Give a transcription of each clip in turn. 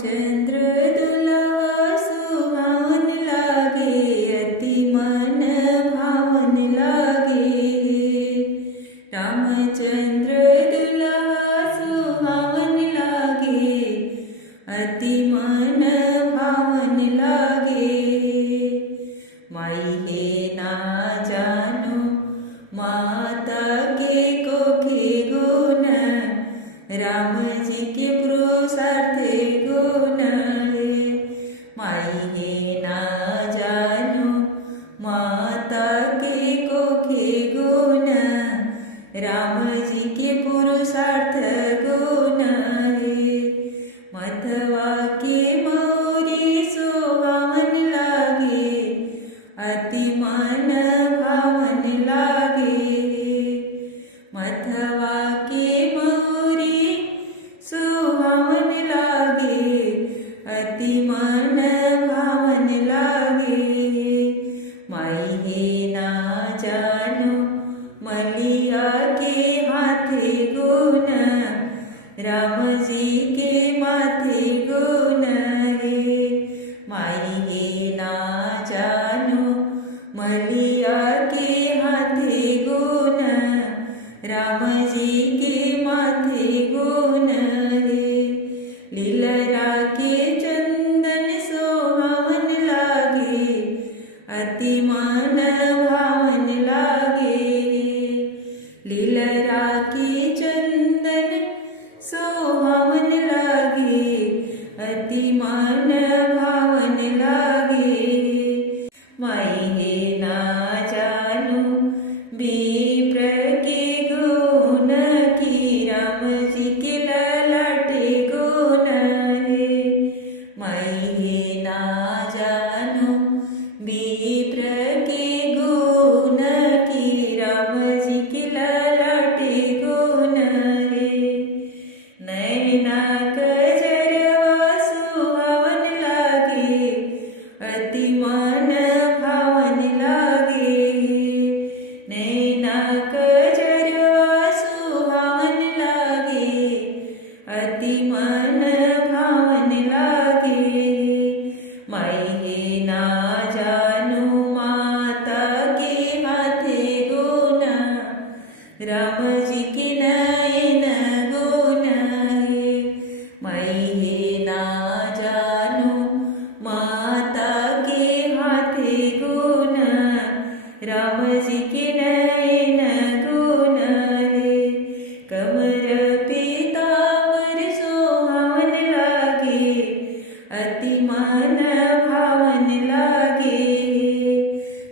रामचंद्र दुल्हा सुहावन लागे, अति मन भावन लागे। रामचंद्र दुल्हा सुहावन लागे, अति मन भावन लागे। माई हे ना जानो माता के कोखे गुण, राम जी के पुरुषार्थे गुण है। माई हे ना जानो माता के कोखे गुण, राम जी के पुरुषार्थ गुण है। मथवा के मौरी सुहावन लागे, अति मन भावन लागे। मथवा के मौरी सुहावन लागे, अति मन भावन लागे। माई हे ना जानो मलिया के हाथे गुण, राम जी के माथे गुण है। माई हे ना जानो मलिया के हाथे गुण, राम जी के माथे गुण है। लीलरा के चंदन सोहावन लागे, अति मन भावन लागे। लीलरा के चंदन सोहावन लागे, अति मन भावन लागे। माई हे ना जानो विप्र के गुण, की राम जी के ललाटे गुण है। माई हे ना जानो विप्र के गुण, की राम जी के ललाटे गुण है। नैना कजरवा सुहावन लागे, अति मन भावन लागे। नैना कजरवा सुहावन लागे, अति मन भावन लागे। माई हे ना जानो माता के हाथे गुण, राम जी के नयन गुण है। माई हे ना जानो माता के हाथे गुण, राम जी के नयन गुण है। कमर पीतांबर सोहावन लागे, अति मन भावन लागे।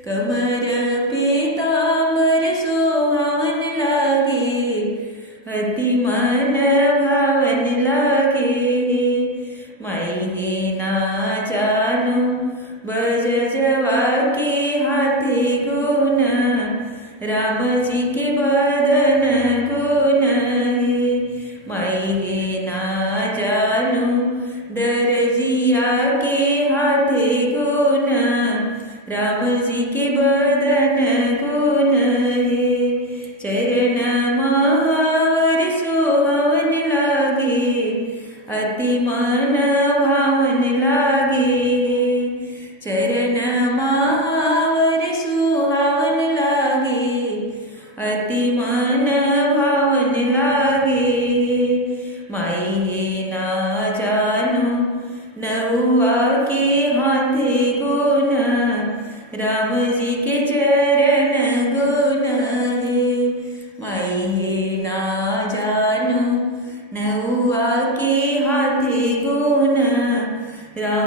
कमर पीतांबर सोहावन लागे, अति मन भावन लागे। माई हे ना जानो बजजवा के हाथे गुण, राम जी के बदन गुण है। माई हे ना जानो दरजिया के हाथे गुण, राम जी के बदन गुण है। चरण महावर सोहावन लागे, अति मन भावन लागे। चरण महावर सुहावन लागे, अति मन भावन लागे। माई हे ना जानो नौआ के हाथे गुण, राम जी के चरण गुण है। माई हे ना जानो नौआ के हाथे गुण, राम